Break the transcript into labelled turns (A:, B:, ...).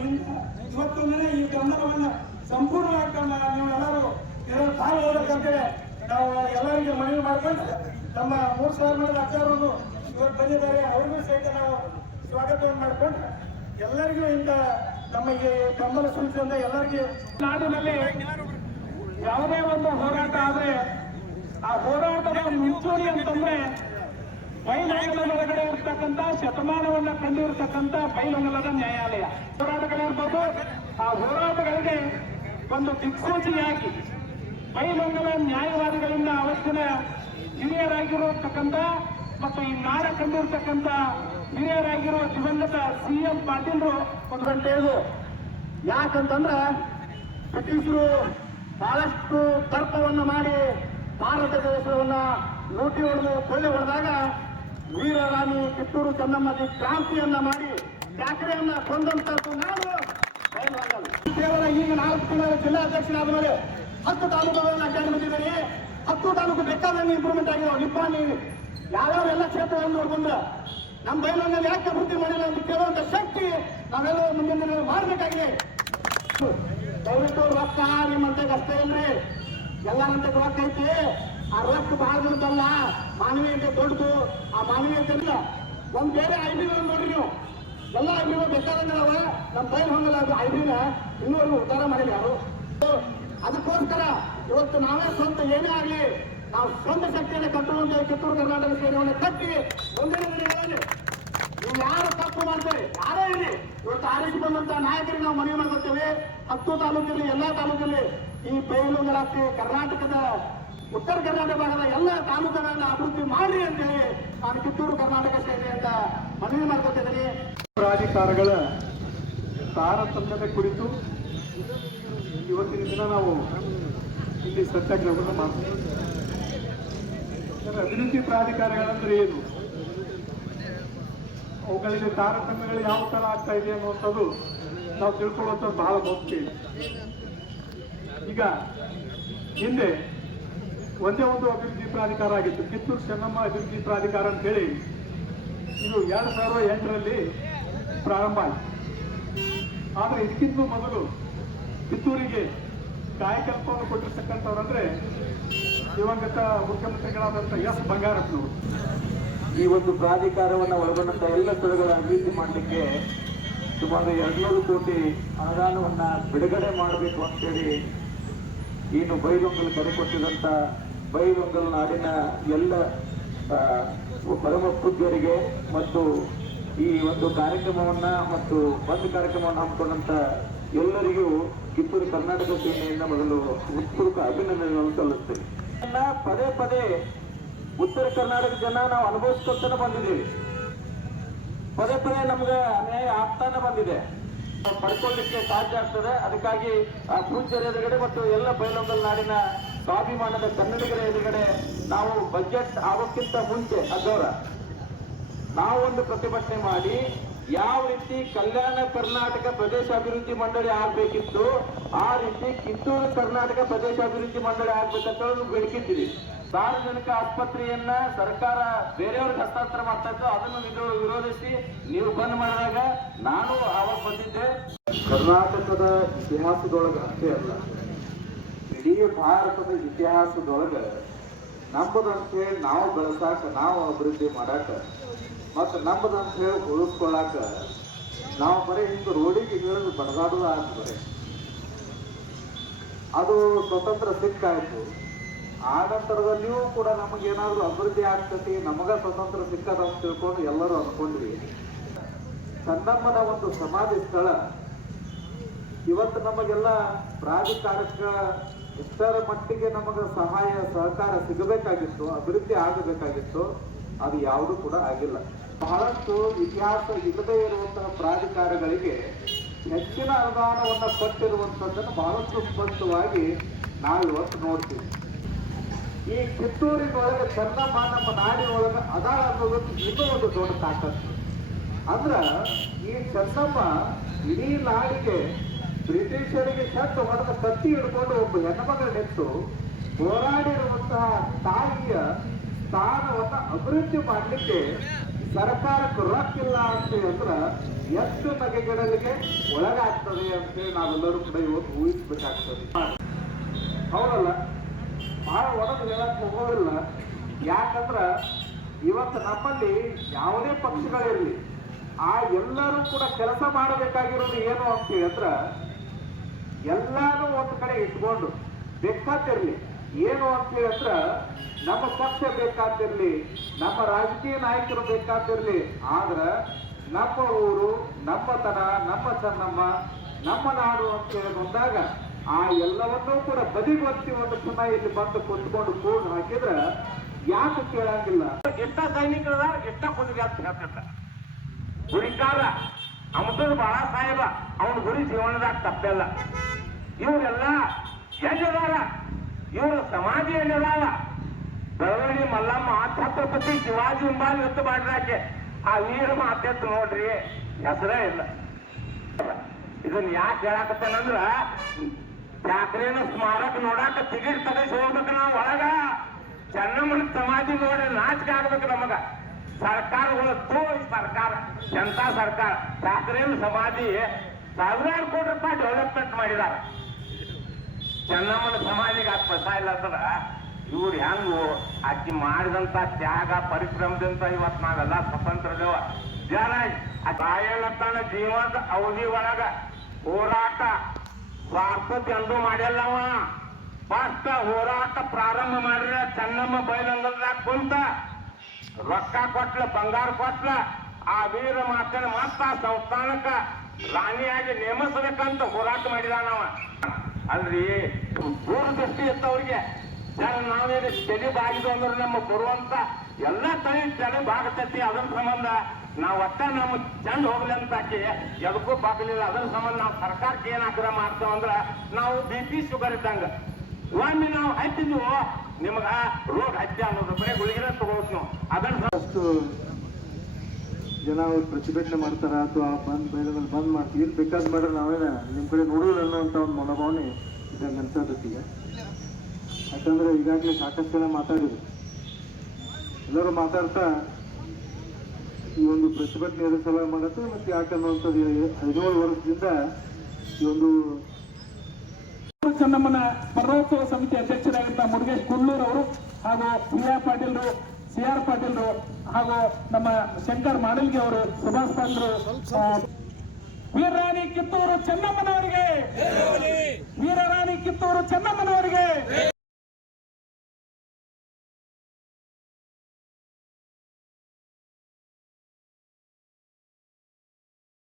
A: ಕಾರಣದಿಂದ ಇವತ್ತು ಈ ಬೆಂಬಲವನ್ನ ಸಂಪೂರ್ಣವಾಗಿ ನೀವು ನೀವೆಲ್ಲರೂ ಇದರ ತಾವು ಹೋಗ್ಬೇಕಂತೇಳಿ ನಾವು ಎಲ್ಲರಿಗೆ ಮನವಿ ಮಾಡ್ಕೊಂಡು ನಮ್ಮ ಮೂರು ಸಾವಿರ ಮಂದಿ ಅಜ್ಜಾರನ್ನು ಇವತ್ತು ಬಂದಿದ್ದಾರೆ. ಅವ್ರಿಗೂ ಸಹಿತ ನಾವು ಸ್ವಾಗತವನ್ನು ಮಾಡ್ಕೊಂಡು ಎಲ್ಲರಿಗೂ ಇಂಥ ನಮಗೆ ಬೆಂಬಲ ಸೂಚಿಸಿದ ಎಲ್ಲರಿಗೆ ನಾಡಿನಲ್ಲಿ ಯಾವುದೇ ಒಂದು ಹೋರಾಟ ಆದರೆ ಆ ಹೋರಾಟದ ಮುಂಚೂಣಿ ಅಂತಂದ್ರೆ ಬೈಲೊಂಗಲದೊಳಗಡೆ ಇರ್ತಕ್ಕಂಥ ಶತಮಾನವನ್ನ ಕಂಡಿರ್ತಕ್ಕಂಥ ಬೈಲೊಂಗಲದ ನ್ಯಾಯಾಲಯ. ಹೋರಾಟಗಳಿರ್ಬೋದು ಆ ಹೋರಾಟಗಳಿಗೆ ಒಂದು ದಿಕ್ಸೂಚಿಯಾಗಿ ಬೈಲೊಂಗಲ ನ್ಯಾಯವಾದಿಗಳಿಂದ ಅವತ್ತಿನ ಹಿರಿಯರಾಗಿರತಕ್ಕಂಥ ಮತ್ತು ಈ ನಾಡ ಕಂಡಿರ್ತಕ್ಕಂಥ ಹಿರಿಯರಾಗಿರುವ ದಿವಂಗತ ಸಿ ಎಂ ಪಾಟೀಲ್ರು ಒಂದು ಗಂಟೆ ಇದು ಯಾಕಂತಂದ್ರ ಬ್ರಿಟಿಷರು ಬಹಳಷ್ಟು ತರ್ಕವನ್ನು ಮಾಡಿ ಭಾರತ ದೇಶವನ್ನ ಲೂಟಿ ಹೊಡೆದು ಕೊಳ್ಳೆ ಹೊಡೆದಾಗ ವೀರರಾಣಿ ಕಿತ್ತೂರು ಚೆನ್ನಮ್ಮಿ ಕ್ರಾಂತಿಯನ್ನ ಮಾಡಿ ಠಾಕ್ರೆಯನ್ನ ಕೊಂದಂತದ್ದು ನಾನು. ಕೇವಲ ಈಗ ನಾಲ್ಕು ತಿಂಗಳ ಜಿಲ್ಲಾಧ್ಯಕ್ಷರಾದ ಮೇಲೆ ಹತ್ತು ತಾಲೂಕುಗಳನ್ನ ಬಂದಿದ್ದೀನಿ ಹತ್ತು ತಾಲೂಕು ಬೇಕಾದಂಗೆ ಇಂಪ್ರೂವ್ಮೆಂಟ್ ಆಗಿದೆ ನಿಪ್ಪಾಣಿ ಯಾವ್ಯಾವ ಎಲ್ಲ ಕ್ಷೇತ್ರಗಳನ್ನು ನೋಡ್ಕೊಂಡ್ರೆ ನಮ್ಮ ಬೈಲನ್ನ ಯಾಕೆ ಅಭಿವೃದ್ಧಿ ಮಾಡಿಲ್ಲ ಅಂತ ಕೇಳುವಂತ ಶಕ್ತಿ ನಾವೆಲ್ಲ ಮುಂದಿನ ದಿನಗಳಲ್ಲಿ ಮಾಡಬೇಕಾಗಿದೆ. ದಯವಿಟ್ಟು ರೊಕ್ಕ ನಿಮ್ಮಂತೆ ಅಷ್ಟೇ ಇಲ್ರಿ. ಎಲ್ಲರಂತೆ ರೊಕ್ಕ ಐತಿ. ಆ ರೊಕ್ಕ ಬಹಳ ಮಾನವೀಯತೆ ದೊಡ್ಡದು ಆ ಮಾನವೀಯತೆ ಇಲ್ಲ. ಒಂದು ಬೇರೆ ಐಬಿಗಳನ್ನು ನೋಡ್ರಿ ನೀವು. ಎಲ್ಲ ಐಬಿಗಳು ಬೇಕಾದಂಗವ ನಮ್ಮ ಬೈಲ್ ಹೋಗಲ್ಲ ಅದು ಐಬಿನ ಇನ್ನೂರು ಉದ್ಧಾರ ಮಾಡಿಲ್ಲ ಯಾರು. ಅದಕ್ಕೋಸ್ಕರ ಇವತ್ತು ನಾವೇ ಸ್ವಂತ ಏನೇ ಆಗಲಿ, ನಾವು ಸ್ವಂತ ಶಕ್ತಿಯನ್ನು ಕಟ್ಟುವಂತ ಕಿತ್ತೂರು, ಕರ್ನಾಟಕ ಸೇನೆಯನ್ನು ಕಟ್ಟಿ ಮುಂದಿನ ದಿನಗಳಲ್ಲಿ ನೀವು ಯಾರು ತಪ್ಪು ಮಾಡ್ತಾರೆ? ಯಾರೇ ಇರಲಿ. ಇವತ್ತು ಆರೋಗ್ಯ ಬಂದಂತ ನಾಯಕರಿಗೆ ನಾವು ಮನವಿ ಮಾಡ್ಕೊತೇವೆ ಹತ್ತು ತಾಲೂಕಲ್ಲಿ ಎಲ್ಲಾ ತಾಲೂಕಲ್ಲಿ ಈ ಬಯಲುಗಳಾಗ್ತಿ ಕರ್ನಾಟಕದ ಉತ್ತರ ಕರ್ನಾಟಕ ಭಾಗದ ಎಲ್ಲ ತಾಲೂಕುಗಳನ್ನ ಅಭಿವೃದ್ಧಿ ಮಾಡ್ರಿ ಅಂತ ಹೇಳಿ ನಾನು ಕಿತ್ತೂರು ಕರ್ನಾಟಕ ಸೇನೆಯಿಂದ ಮನವಿ ಮಾಡ್ಕೊತಿದ್ದೀನಿ
B: ಪ್ರಾಧಿಕಾರಗಳ ತಾರತಮ್ಯದ ಕುರಿತು ಇವತ್ತಿನ ದಿನ ನಾವು ಇಲ್ಲಿ ಸತ್ಯಾಗ್ರಹವನ್ನು ಮಾಡ್ತೀವಿ. ಅಭಿವೃದ್ಧಿ ಪ್ರಾಧಿಕಾರಗಳಂದ್ರೆ ಏನು? ಅವುಗಳಲ್ಲಿ ತಾರತಮ್ಯಗಳು ಯಾವ ತರ ಆಗ್ತಾ ಇದೆ ಅನ್ನುವಂಥದ್ದು ನಾವು ತಿಳ್ಕೊಳ್ಳುವಂಥದ್ದು ಬಹಳ ಮುಖ್ಯ. ಈಗ ಹಿಂದೆ ಒಂದೇ ಒಂದು ಅಭಿವೃದ್ಧಿ ಪ್ರಾಧಿಕಾರ ಆಗಿತ್ತು. ಕಿತ್ತೂರು ಚೆನ್ನಮ್ಮ ಅಭಿವೃದ್ಧಿ ಪ್ರಾಧಿಕಾರ ಅಂತ ಹೇಳಿ ಇದು ಎರಡು ಸಾವಿರದ ಎಂಟರಲ್ಲಿ ಪ್ರಾರಂಭ ಆಯಿತು. ಆದರೆ ಇದಕ್ಕಿಂತ ಮೊದಲು ಕಿತ್ತೂರಿಗೆ ಕಾಯಕಲ್ಪವನ್ನು ಕೊಟ್ಟಿರ್ತಕ್ಕಂಥವ್ರಂದ್ರೆ ದಿವಂಗತ ಮುಖ್ಯಮಂತ್ರಿಗಳಾದಂಥ ಎಸ್ ಬಂಗಾರಪ್ಪನವರು.
C: ಈ ಒಂದು ಪ್ರಾಧಿಕಾರವನ್ನು ಒಳಗೊಂಡಂಥ ಎಲ್ಲ ಸ್ಥಳಗಳ ಅಭಿವೃದ್ಧಿ ಮಾಡಲಿಕ್ಕೆ ಸುಮಾರು ಎರಡ್ನೂರು ಕೋಟಿ ಅನುದಾನವನ್ನು ಬಿಡುಗಡೆ ಮಾಡಬೇಕು ಅಂತೇಳಿ ಏನು ಬೈಲೊಂಗಲ್ ಕರೆ ಕೊಟ್ಟಿದಂತ ಬೈಲೊಂಗಲ್ ನಾಡಿನ ಎಲ್ಲ ಪರಮ ಪೂಜ್ಯರಿಗೆ ಮತ್ತು ಈ ಒಂದು ಕಾರ್ಯಕ್ರಮವನ್ನ ಮತ್ತು ಬಂದ್ ಕಾರ್ಯಕ್ರಮವನ್ನು ಹಮ್ಮಿಕೊಂಡಂತ ಎಲ್ಲರಿಗೂ ಕಿತ್ತೂರು ಕರ್ನಾಟಕ ಸೇನೆಯಿಂದ ಮೊದಲು ಉತ್ಪೂರ್ವಕ ಅಭಿನಂದನೆಗಳನ್ನು ಸಲ್ಲಿಸ್ತೇನೆ. ಇದನ್ನ ಪದೇ ಪದೇ ಉತ್ತರ ಕರ್ನಾಟಕ ಜನ ನಾವು ಅನುಭವಿಸ್ಕೊತಾನೆ ಬಂದಿದ್ದೀವಿ. ಪದೇ ಪದೇ ನಮ್ಗೆ ಅನ್ಯಾಯ ಆಗ್ತಾನೆ ಬಂದಿದೆ. ಪಡ್ಕೊಳ್ಳಿಕ್ಕೆ ಸಾಧ್ಯ ಆಗ್ತದೆ. ಅದಕ್ಕಾಗಿ ಆ ಪೂಜ್ಯರ ಎದುರುಗಡೆ ಮತ್ತು ಎಲ್ಲ ಬೈಲೊಂಗಲ್ ನಾಡಿನ ಸ್ವಾಭಿಮಾನದ ಕನ್ನಡಿಗರ ಎದುರುಗಡೆ ನಾವು ಬಜೆಟ್ ಆಗೋಕ್ಕಿಂತ ಮುಂಚೆ ಅಗೌರ ನಾವು ಒಂದು ಪ್ರತಿಭಟನೆ ಮಾಡಿ ಯಾವ ರೀತಿ ಕಲ್ಯಾಣ ಕರ್ನಾಟಕ ಪ್ರದೇಶ ಅಭಿವೃದ್ಧಿ ಮಂಡಳಿ ಆಗ್ಬೇಕಿತ್ತು, ಆ ರೀತಿ ಕಿತ್ತೂರು ಕರ್ನಾಟಕ ಪ್ರದೇಶ ಅಭಿವೃದ್ಧಿ ಮಂಡಳಿ ಆಗ್ಬೇಕಂತ ಬೇಡಿಕಿದ್ದೀವಿ. ಸಾರ್ವಜನಿಕ ಆಸ್ಪತ್ರೆಯನ್ನ ಸರ್ಕಾರ ಬೇರೆಯವ್ರಿಗೆ ಹಸ್ತಾಂತರ ಮಾಡ್ತಾ ಅದನ್ನು ನೀವು ವಿರೋಧಿಸಿ ನೀವು ಬಂದ್ ಮಾಡಿದಾಗ ನಾನು ಆವಾಗ ಬಂದಿದ್ದೆ. ಕರ್ನಾಟಕದ ಇತಿಹಾಸದೊಳಗ ಅಷ್ಟೇ ಅಲ್ಲ. ಇಡೀ ಭಾರತದ ಇತಿಹಾಸದೊಳಗ ಹೇಳಿ ನಾವು ಬೆಳೆಸಾಕ, ನಾವು ಅಭಿವೃದ್ಧಿ ಮಾಡಾಕ, ಮತ್ತು ನಮ್ಮದಂತ ಹೇಳಿ ನಾವು ಬರೀ ಹಿಂಗೆ ರೋಡಿಗೆ ಇಳಿದು ಬಡದಾಡೋದು ಆಯ್ತು ಬರೀ. ಅದು ಸ್ವತಂತ್ರ ಸಿಕ್ಕಾಯಿತು ಆ ನಂತರದಲ್ಲಿಯೂ ಕೂಡ ನಮಗೇನಾದರೂ ಅಭಿವೃದ್ಧಿ ಆಗ್ತತಿ, ನಮಗ ಸ್ವತಂತ್ರ ಸಿಕ್ಕದ ಅಂತ ತಿಳ್ಕೊಂಡು ಎಲ್ಲರೂ ಅಂದ್ಕೊಂಡ್ವಿ ಚನ್ನಮ್ಮನ ಒಂದು ಸಮಾಧಿ ಸ್ಥಳ, ಇವತ್ತು ನಮಗೆಲ್ಲ ಪ್ರಾಧಿಕಾರಕ್ಕೆ ಎಷ್ಟರ ಮಟ್ಟಿಗೆ ನಮಗೆ ಸಹಾಯ, ಸಹಕಾರ ಸಿಗಬೇಕಾಗಿತ್ತು, ಅಭಿವೃದ್ಧಿ ಆಗಬೇಕಾಗಿತ್ತು, ಅದು ಯಾವುದೂ ಕೂಡ ಆಗಿಲ್ಲ. ಬಹಳಷ್ಟು ಇತಿಹಾಸ ಇಲ್ಲದೆ ಇರುವಂತಹ ಪ್ರಾಧಿಕಾರಗಳಿಗೆ ಹೆಚ್ಚಿನ ಅನುದಾನವನ್ನು ಕೊಟ್ಟಿರುವಂಥದ್ದನ್ನು ಬಹಳಷ್ಟು ಸ್ಪಷ್ಟವಾಗಿ ನಾವು ಇವತ್ತು ನೋಡ್ತೀವಿ. ಈ ಕಿತ್ತೂರಿನೊಳಗೆ ಚೆನ್ನಮ್ಮ ನಮ್ಮ ನಾಡಿನೊಳಗೆ ಅದಾಳ ಅನ್ನೋದಕ್ಕೆ ಇನ್ನೂ ಒಂದು ದೊಡ್ಡ ತಾಕತ್ತು. ಅಂದ್ರ ಈ ಚೆನ್ನಮ್ಮ ಇಡೀ ನಾಡಿಗೆ ಬ್ರಿಟಿಷರಿಗೆ ಸತ್ತು ಹೊಡೆದ ಕತ್ತಿ ಹಿಡ್ಕೊಂಡು ಒಬ್ಬ ಹೆಣ್ಮಗಳ ನಿಂತು ಹೋರಾಡಿರುವಂತಹ ತಾಯಿಯ ಸ್ಥಾನವನ್ನ ಅಭಿವೃದ್ಧಿ ಮಾಡಲಿಕ್ಕೆ ಸರ್ಕಾರಕ್ಕೆ ರೊಕ್ಕಿಲ್ಲ ಅಂತ ಅಂದ್ರೆ ಎಷ್ಟು ಬಗೆಗಳಿಗೆ ಒಳಗಾಗ್ತದೆ ಅಂತೇಳಿ ನಾವೆಲ್ಲರೂ ಕೂಡ ಇವತ್ತು ಊಹಿಸ್ಬೇಕಾಗ್ತದೆ. ಹೌದಲ್ಲ? ಬಹಳ ಒಡೆದು ಹೇಳಕ್ ಹೋಗೋದಿಲ್ಲ. ಯಾಕಂದ್ರ ಇವತ್ತು ನಮ್ಮಲ್ಲಿ ಯಾವುದೇ ಪಕ್ಷಗಳಿರಲಿ, ಆ ಎಲ್ಲರೂ ಕೂಡ ಕೆಲಸ ಮಾಡಬೇಕಾಗಿರೋದು ಏನು ಅಂತ ಹೇಳಿದ್ರ ಎಲ್ಲಾನು ಒಂದು ಕಡೆ ಇಟ್ಕೊಂಡು ಬೇಕಾತಿರ್ಲಿ. ಏನು ಅಂತ ಹೇಳಿದ್ರ, ನಮ್ಮ ಪಕ್ಷ ಬೇಕಾತಿರ್ಲಿ, ನಮ್ಮ ರಾಜಕೀಯ ನಾಯಕರು ಬೇಕಾತಿರ್ಲಿ, ಆದ್ರ ನಮ್ಮ ಊರು, ನಮ್ಮ ತನ, ನಮ್ಮ ಚೆನ್ನಮ್ಮ, ನಮ್ಮ ನಾಡು ಅಂತ ಹೇಳಿ ಬಂದಾಗ ಆ ಎಲ್ಲವನ್ನೂ ಕೂಡ ಬದಿಗೊತ್ತಿ ಒಂದು ಪುನಃ ಇಲ್ಲಿ ಬಂದು ಕುತ್ಕೊಂಡು ಕೂಡ್ ಹಾಕಿದ್ರ ಯಾಕೆ ಕೇಳಂಗಿಲ್ಲ?
D: ಎಷ್ಟ ಸೈನಿಕರ ಎಷ್ಟ ಕುದುರೆ ಅಂತ ಹೇಳ್ತಿರ್ತಾರೆ. ಗುರಿಕಾರ ಅಮೃತದ ಬಾಳ ಸಾಹೇಬ ಅವನ ಗುರಿ ಜೀವನದಾಗ ತಪ್ಪಲ್ಲ. ಇವರೆಲ್ಲ ಎಲ್ಲಿದಾರ ಇವರ ಸಮಾಧಿ ಎಲ್ಲಿದಾರ ಬೆಳವಣಿ ಮಲ್ಲಮ್ಮ ಛತ್ರಪತಿ ಶಿವಾಜಿ ಉಂಬಾಲ್ ಎತ್ತು ಮಾಡ್ರಾಕೆ ಆ ವೀರ ಮಾತೆತ್ತು ನೋಡ್ರಿ, ಹೆಸರೇ ಇಲ್ಲ. ಇದನ್ನ ಯಾಕೆ ಹೇಳಾಕತ್ತೇನಂದ್ರ ಠಾಕ್ರೇನ ಸ್ಮಾರಕ ನೋಡಾಕ ಟಿಕೆಟ್ ತಗಸಿ ಹೋಗ್ಬೇಕು ನಾವು ಒಳಗ. ಚೆನ್ನಮ್ಮನ ಸಮಾಧಿ ನೋಡಿ ನಾಚಿಕೆ ಆಗ್ಬೇಕು ನಮಗ. ಸರ್ಕಾರಗಳು ತೋ ಈ ಸರ್ಕಾರ, ಜನತಾ ಸರ್ಕಾರ ಠಾಕ್ರೆ ಸಮಾಧಿ, ಸಾವಿರಾರು ಕೋಟಿ ರೂಪಾಯಿ ಡೆವಲಪ್ಮೆಂಟ್ ಮಾಡಿದಾರ. ಚೆನ್ನಮ್ಮನ ಸಮಾಧಿಗೆ ಅದು ಪಸ ಇಲ್ಲ ಅಂದ್ರ ಇವ್ರು ಹೆಂಗು ಅಕ್ಕಿ ಮಾಡಿದಂತ ತ್ಯಾಗ, ಪರಿಶ್ರಮದಿಂದ ಇವತ್ತು ನಾವೆಲ್ಲ ಸ್ವತಂತ್ರ ಸ್ವತಂತ್ರದೇವ ಜನ ಬಾಯಲ್ಲತ್ತಾನ ಜೀವನದ ಅವಧಿ ಒಳಗ ಹೋರಾಟ ಸ್ವಾರ್ಥದ ಎಂದೂ ಮಾಡ್ಯಲ್ಲವ. ಫಸ್ಟ್ ಹೋರಾಟ ಪ್ರಾರಂಭ ಮಾಡಿದ್ರೆ ಚೆನ್ನಮ್ಮ ಬಯಲಂಗಲ್ದಾಗ ಕುಂತ ರೊಕ್ಕ ಕೊಟ್ಲ, ಬಂಗಾರ ಕೊಟ್ಲ, ಆ ವೀರ ಮಾತನ ಮತ್ತ ಆ ಸಂಸ್ಥಾನಕ್ಕ ರಾಣಿಯಾಗಿ ನೇಮಿಸಬೇಕಂತ ಹೋರಾಟ ಮಾಡಿದಾನವ ಅಲ್ರಿ ದೂರದೃಷ್ಟಿ ಇತ್ತವ್ರಿಗೆ. ಜನ ನಾವೇನು ತಲೆ ಬಾಗಿದು ಅಂದ್ರೆ ನಮ್ಮ ಬರುವಂತ ಎಲ್ಲ ತಲೆ ತಲೆ ಬಾಗತೈತಿ, ಅದ್ರ ಸಂಬಂಧ ನಾವು ಒಟ್ಟ ನಮ್ಮ ಚಂದ ಹೋಗ್ಲಿ ಅಂತ ಆಕಿ ಎದಕ್ಕೂ ಬಾಗಲಿಲ್ಲ. ಅದ್ರ ಸಂಬಂಧ ನಾವು ಸರ್ಕಾರಕ್ಕೆ ಏನ್ ಆಗ್ರಹ ಮಾಡ್ತೇವೆ ಅಂದ್ರ ನಾವು ಬಿ ಪಿ ಶುಗರ್ ಇದ್ದಂಗ. ಒಮ್ಮೆ ನಾವು ಹಚ್ಚಿದ್ವು ನಿಮಗ ರೋಗ ಹತ್ಯೆ ಅನ್ನೋದು ಬರೀ ಗುಳಿಗೆ ತಗೋಬೇಕು ನಾವು.
E: ಜನ ಅವ್ರು ಪ್ರತಿಭಟನೆ ಮಾಡ್ತಾರ ಅಥವಾ ಬಂದ್ ಮೇಲೆ ಬಂದ್ ಮಾಡ್ತೀವಿ ಇಲ್ಲಿ ಬೇಕಾದ್ ಮಾಡ್ರೆ ನಾವೇನ? ನಿಮ್ ಕಡೆ ನೋಡೋದಿಲ್ಲ ಅನ್ನೋಂಥ ಒಂದು ಮನೋಭಾವನೆ ಇದಂಗ ಅನ್ಸತೈತಿ ಈಗ ಯಾಕಂದ್ರೆ ಈಗಾಗಲೇ ಸಾಕಷ್ಟು ಜನ ಮಾತಾಡಿದ್ರು. ಎಲ್ಲರೂ ಮಾತಾಡ್ತಾ ಈ ಒಂದು ಪ್ರತಿಭಟನೆ ಎದುರಿಸಲ ಮಾಡತ್ತೆ ಮತ್ತೆ ಯಾಕನ್ನುವಂಥದ್ದು ಹದಿನೇಳು ವರ್ಷದಿಂದ ಈ ಒಂದು
D: ಚೆನ್ನಮ್ಮನ ಸ್ಮರಣೋತ್ಸವ ಸಮಿತಿ ಅಧ್ಯಕ್ಷರಾಗಿದ್ದ ಮುರುಗೇಶ್ ಕುಳ್ಳೂರ್ ಅವರು ಹಾಗೂ ಆರ್ ಪಾಟೀಲ್ರು ಸಿ ಆರ್ ಪಾಟೀಲ್ರು ಹಾಗೂ ನಮ್ಮ ಶಂಕರ್ ಮಾಡಲ್ಗಿ ಅವರು ಸುಭಾಷ್ ವೀರರಾಣಿ ಕಿತ್ತೂರು ಚೆನ್ನಮ್ಮನವರಿಗೆ, ವೀರರಾಣಿ ಕಿತ್ತೂರು ಚೆನ್ನಮ್ಮನವರಿಗೆ.